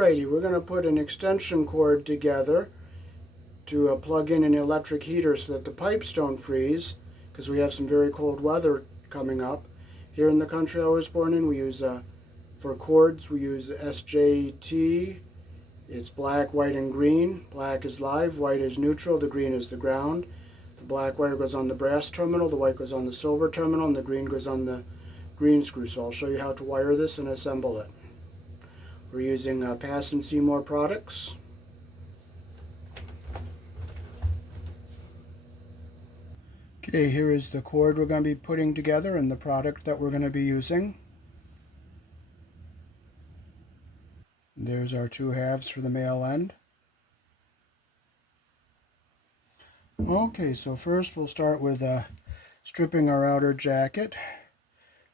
Alrighty, we're going to put an extension cord together to plug in an electric heater so that the pipes don't freeze, because we have some very cold weather coming up. Here in the country I was born in, we use, for cords, we use SJT. It's black, white, and green. Black is live, white is neutral, the green is the ground. The black wire goes on the brass terminal, the white goes on the silver terminal, and the green goes on the green screw. So I'll show you how to wire this and assemble it. We're using Pass and Seymour products. Okay, here is the cord we're going to be putting together and the product that we're going to be using. There's our two halves for the male end. Okay, so first we'll start with stripping our outer jacket.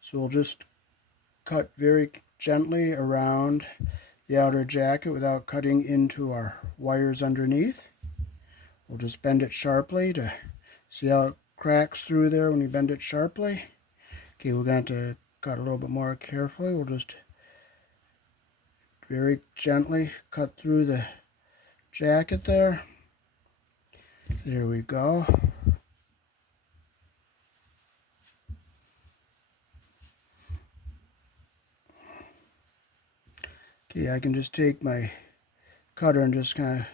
So we'll just cut very gently around the outer jacket without cutting into our wires underneath. We'll just bend it sharply to see how it cracks through there when you bend it sharply. Okay, we're going to cut a little bit more carefully. We'll just very gently cut through the jacket there. There we go. Okay, I can just take my cutter and just kind of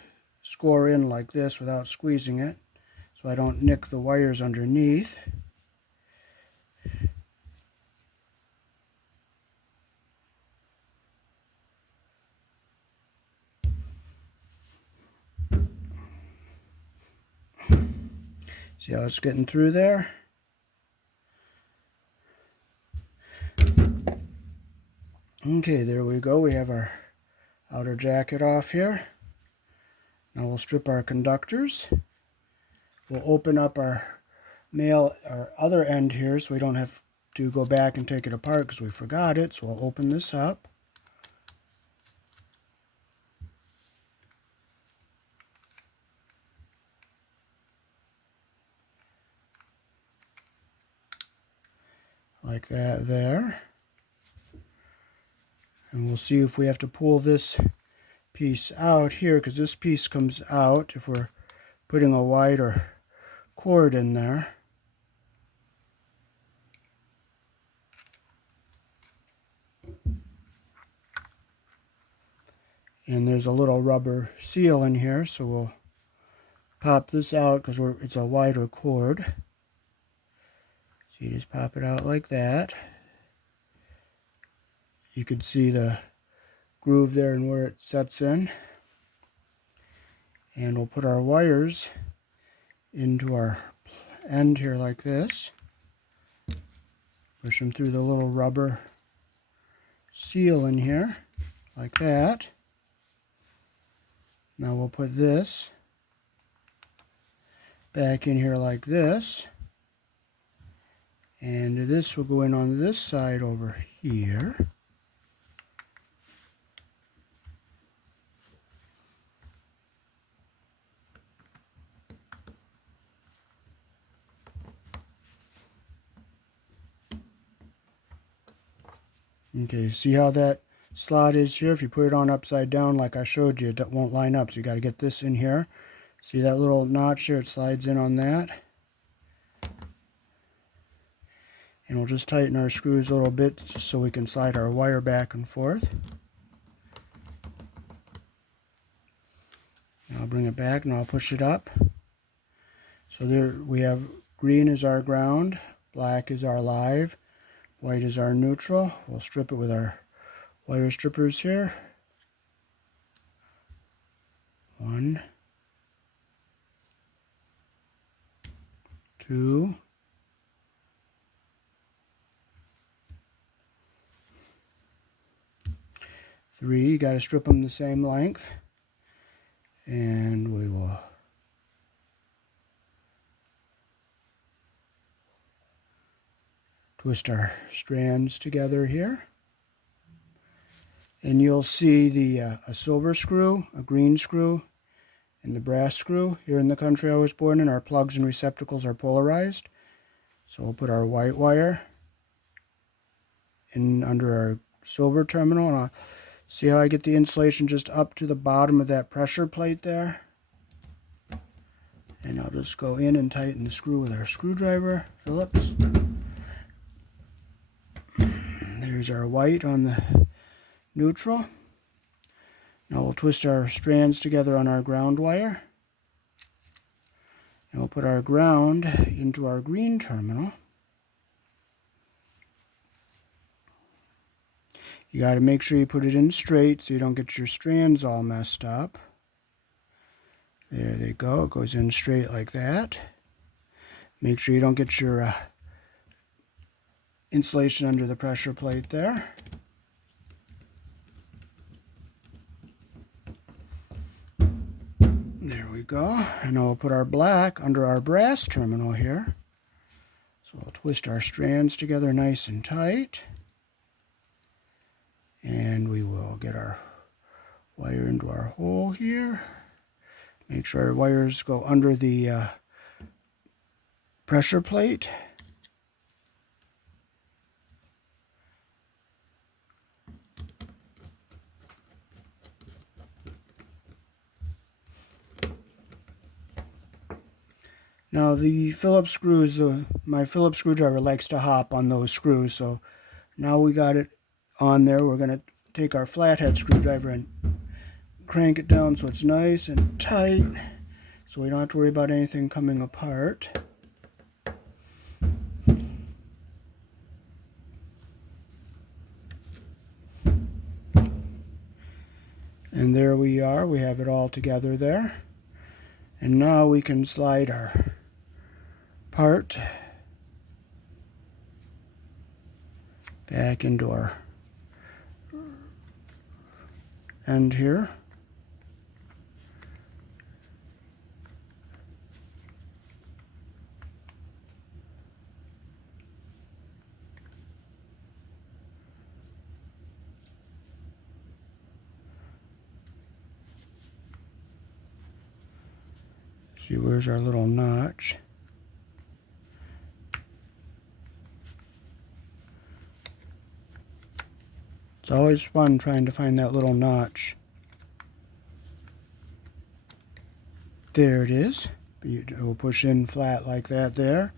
score in like this without squeezing it, so I don't nick the wires underneath. See how it's getting through there? Okay, there we go. We have our outer jacket off here. Now we'll strip our conductors. We'll open up our other end here so we don't have to go back and take it apart because we forgot it. So we'll open this up. Like that there. And we'll see if we have to pull this piece out here, because this piece comes out if we're putting a wider cord in there. And there's a little rubber seal in here, so we'll pop this out because it's a wider cord. So you just pop it out like that. You can see the groove there and where it sets in. And we'll put our wires into our end here like this. Push them through the little rubber seal in here like that. Now we'll put this back in here like this. And this will go in on this side over here. Okay, see how that slot is here? If you put it on upside down like I showed you, it won't line up. So you got to get this in here. See that little notch here? It slides in on that. And we'll just tighten our screws a little bit so we can slide our wire back and forth. And I'll bring it back and I'll push it up. So there we have green is our ground, black is our live, white is our neutral. We'll strip it with our wire strippers here. 1, 2, 3. You got to strip them the same length. And we will twist our strands together here. And you'll see a silver screw, a green screw, and the brass screw. Here in the country I was born in, our plugs and receptacles are polarized. So we'll put our white wire in under our silver terminal, and I'll See how I get the insulation just up to the bottom of that pressure plate there? And I'll just go in and tighten the screw with our screwdriver, Phillips. There's our white on the neutral. Now we'll twist our strands together on our ground wire. And we'll put our ground into our green terminal. You got to make sure you put it in straight so you don't get your strands all messed up. There they go. It goes in straight like that. Make sure you don't get your insulation under the pressure plate there. There we go. And now we'll put our black under our brass terminal here. So we'll twist our strands together nice and tight. And we will get our wire into our hole here. Make sure our wires go under the pressure plate. Now the Phillips screws, my Phillips screwdriver likes to hop on those screws, so now we got it on there. We're going to take our flathead screwdriver and crank it down so it's nice and tight, so we don't have to worry about anything coming apart. And there we are, we have it all together there. And now we can slide our part back into our end here. See, where's our little notch? It's always fun trying to find that little notch. There it is. It will push in flat like that there.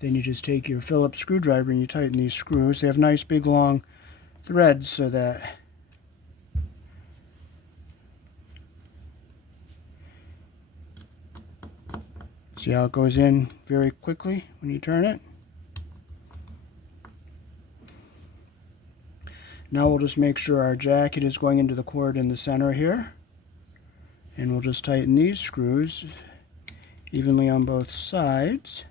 Then you just take your Phillips screwdriver and you tighten these screws. They have nice big long threads so that see how it goes in very quickly when you turn it? Now we'll just make sure our jacket is going into the cord in the center here. And we'll just tighten these screws evenly on both sides.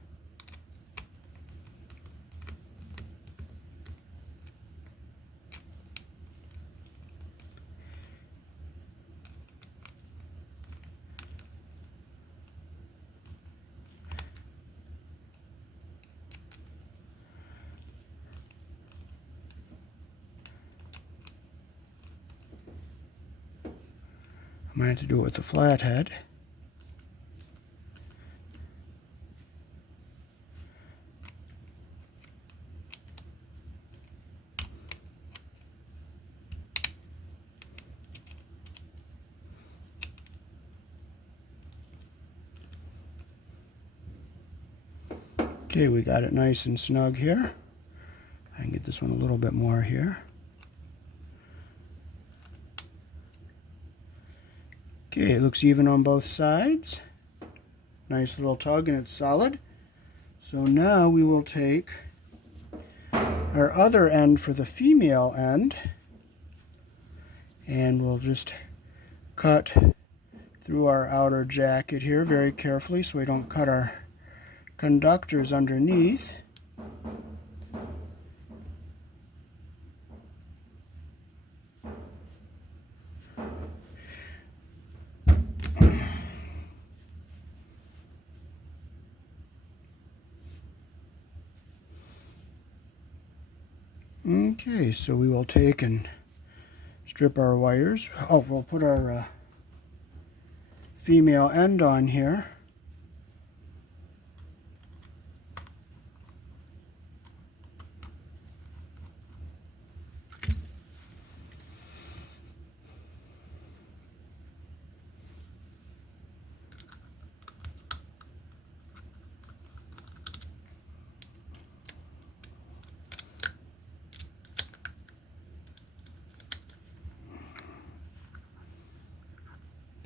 I might have to do it with the flathead. Okay, we got it nice and snug here. I can get this one a little bit more here. Okay, it looks even on both sides. Nice little tug and it's solid. So now we will take our other end for the female end and we'll just cut through our outer jacket here very carefully so we don't cut our conductors underneath. Okay, so we will take and strip our wires. Oh, we'll put our female end on here.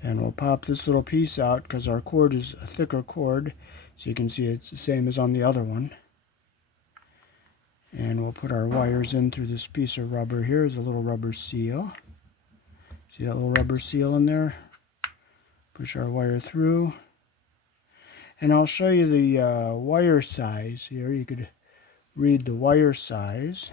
And we'll pop this little piece out because our cord is a thicker cord, so you can see it's the same as on the other one. And we'll put our wires in through this piece of rubber here. There's a little rubber seal. See that little rubber seal in there? Push our wire through. And I'll show you the wire size here. You could read the wire size.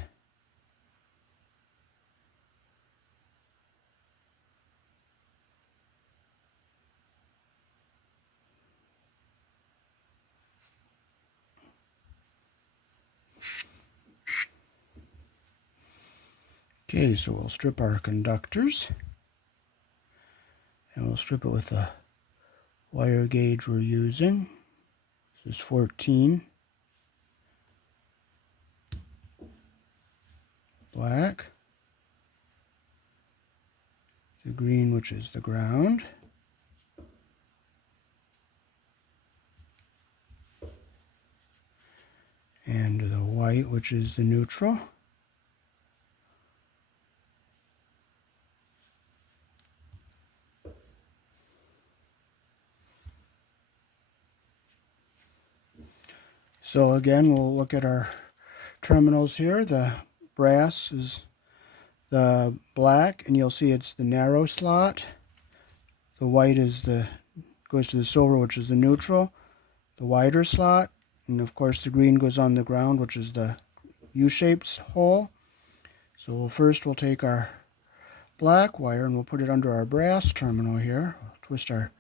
Okay, so we'll strip our conductors, and we'll strip it with the wire gauge we're using. This is 14. Black. The green, which is the ground. And the white, which is the neutral. So again, we'll look at our terminals here. The brass is the black, and you'll see it's the narrow slot. The white is goes to the silver, which is the neutral, the wider slot, and of course the green goes on the ground, which is the U-shaped hole. So first we'll take our black wire and we'll put it under our brass terminal here. We'll twist our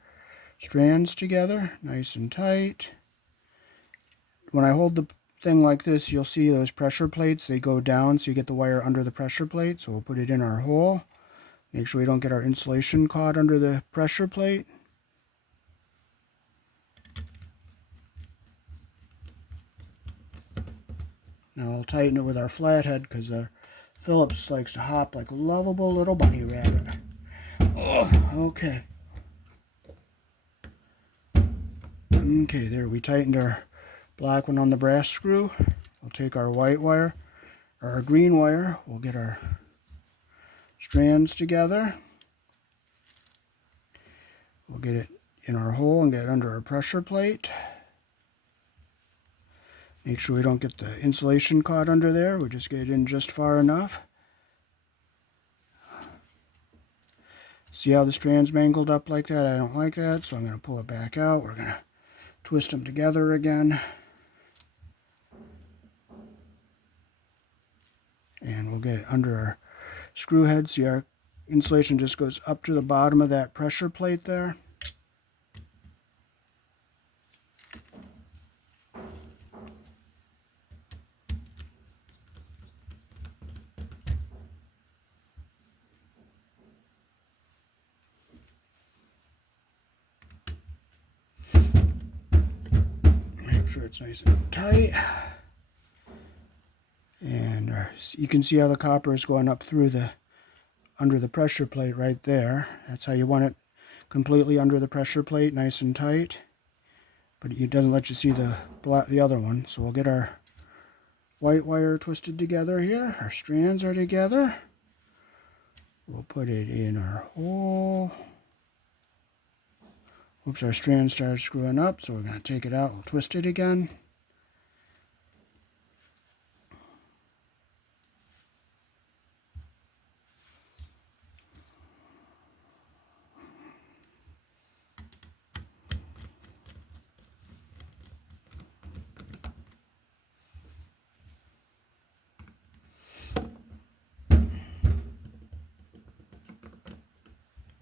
strands together nice and tight. When I hold the thing like this, you'll see those pressure plates, they go down, so you get the wire under the pressure plate. So we'll put it in our hole. Make sure we don't get our insulation caught under the pressure plate. Now I'll tighten it with our flathead because Phillips likes to hop like a lovable little bunny rabbit. Oh, okay. Okay, there, we tightened our black one on the brass screw. We'll take our white wire, or our green wire, we'll get our strands together. We'll get it in our hole and get it under our pressure plate. Make sure we don't get the insulation caught under there. We just get it in just far enough. See how the strand's mangled up like that? I don't like that, so I'm going to pull it back out. We're going to twist them together again. And we'll get it under our screw head. See, our insulation just goes up to the bottom of that pressure plate there. Make sure it's nice and tight. And you can see how the copper is going up through under the pressure plate right there. That's how you want it, completely under the pressure plate, nice and tight. But it doesn't let you see the other one. So we'll get our white wire twisted together here. Our strands are together. We'll put it in our hole. Oops, our strand started screwing up, so we're going to take it out. We'll twist it again.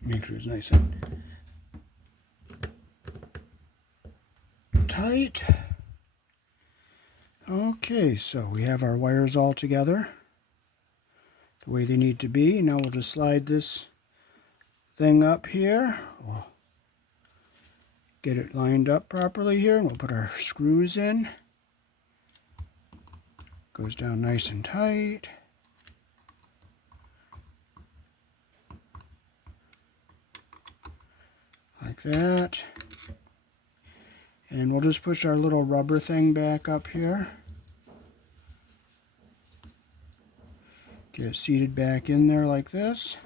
Make sure it's nice and tight. Okay, so we have our wires all together the way they need to be. Now we'll just slide this thing up here. We'll get it lined up properly here, and we'll put our screws in. Goes down nice and tight. Like that. And we'll just push our little rubber thing back up here. Get it seated back in there like this.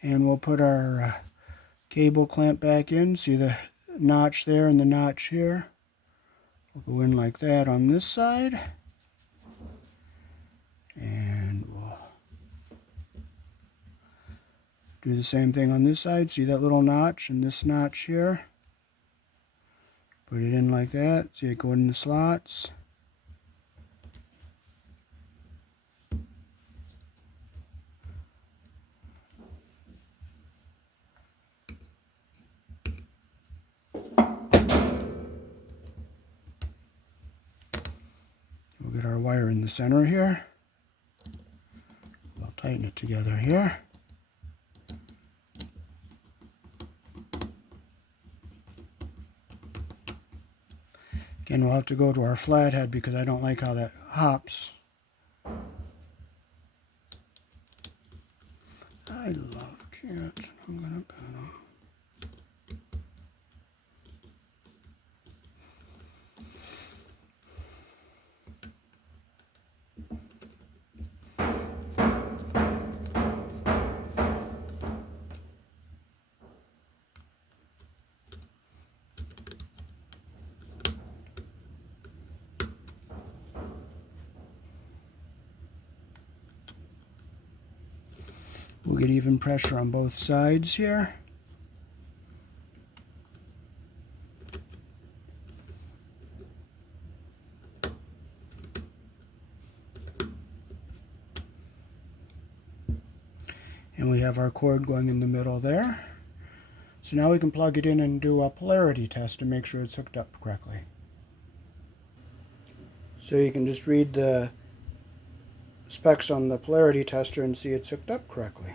And we'll put our cable clamp back in. See the notch there and the notch here? We'll go in like that on this side. And we'll do the same thing on this side. See that little notch and this notch here? Put it in like that. See it go in the slots. We'll get our wire in the center here. We'll tighten it together here. Again, we'll have to go to our flathead because I don't like how that hops. I love cats. I'm gonna pet them. We'll get even pressure on both sides here. And we have our cord going in the middle there. So now we can plug it in and do a polarity test to make sure it's hooked up correctly. So you can just read the specs on the polarity tester and see it's hooked up correctly.